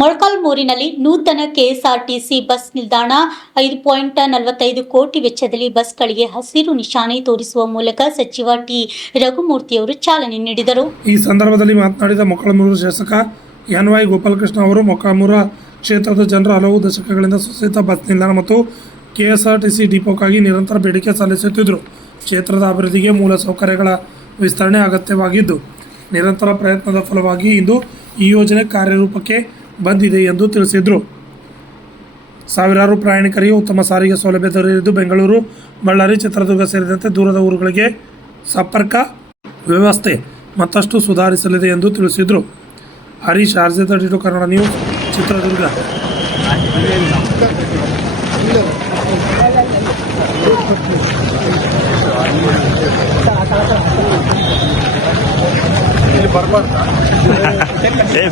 ಮೊಳಕಾಲ್ಮೂರಿನಲ್ಲಿ ನೂತನ KSRTC bus ನಿಲ್ದಾಣ 5.45 ಕೋಟಿ ವೆಚ್ಚದಲ್ಲಿ ಬಸ್ಗಳಿಗೆ ಹಸಿರು ನಿಶಾನೆ ತೋರಿಸುವ ಮೂಲಕ ಸಚಿವ ಟಿ ರಘುಮೂರ್ತಿಯವರು ಚಾಲನೆ ನೀಡಿದರು. ಈ ಸಂದರ್ಭದಲ್ಲಿ ಮಾತನಾಡಿದ ಮೊಳಕಾಲ್ಮೂರು ಶಾಸಕ ಎನ್.ವೈ. ಗೋಪಾಲಕೃಷ್ಣ ಅವರು ಮೊಳಕಾಲ್ಮೂರು ಕ್ಷೇತ್ರದ ಜನರು ಹಲವು ದಶಕಗಳಿಂದ ಸುಸಜ್ಜಿತ ಬಸ್ ನಿಲ್ದಾಣ ಮತ್ತು ಕೆಎಸ್ಆರ್ಟಿಸಿ ಡಿಪೋಕ್ಕಾಗಿ ನಿರಂತರ ಬೇಡಿಕೆ ಸಲ್ಲಿಸುತ್ತಿದ್ದರು. ಕ್ಷೇತ್ರದ ಅಭಿವೃದ್ಧಿಗೆ ಮೂಲ ಸೌಕರ್ಯಗಳ ವಿಸ್ತರಣೆ ಅಗತ್ಯವಾಗಿದ್ದು, ನಿರಂತರ ಪ್ರಯತ್ನದ ಫಲವಾಗಿ ಇಂದು ಈ ಯೋಜನೆ ಕಾರ್ಯರೂಪಕ್ಕೆ ಬಂದಿದೆ ಎಂದು ತಿಳಿಸಿದರು. ಸಾವಿರಾರು ಪ್ರಯಾಣಿಕರಿಗೆ ಉತ್ತಮ ಸಾರಿಗೆ ಸೌಲಭ್ಯ ದೊರೆಯಲಿದ್ದು, ಬೆಂಗಳೂರು, ಬಳ್ಳಾರಿ, ಚಿತ್ರದುರ್ಗ ಸೇರಿದಂತೆ ದೂರದ ಊರುಗಳಿಗೆ ಸಂಪರ್ಕ ವ್ಯವಸ್ಥೆ ಮತ್ತಷ್ಟು ಸುಧಾರಿಸಲಿದೆ ಎಂದು ತಿಳಿಸಿದರು. Harish RJ32 Kannada news, Chitradurga.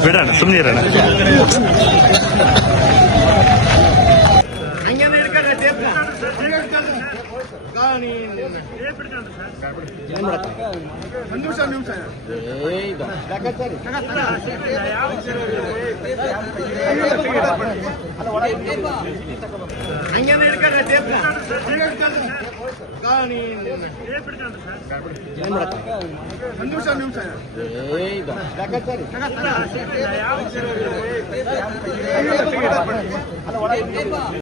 ಬಿಡೋಣ, ಸುಮ್ಮನೆ ಇರೋಣ.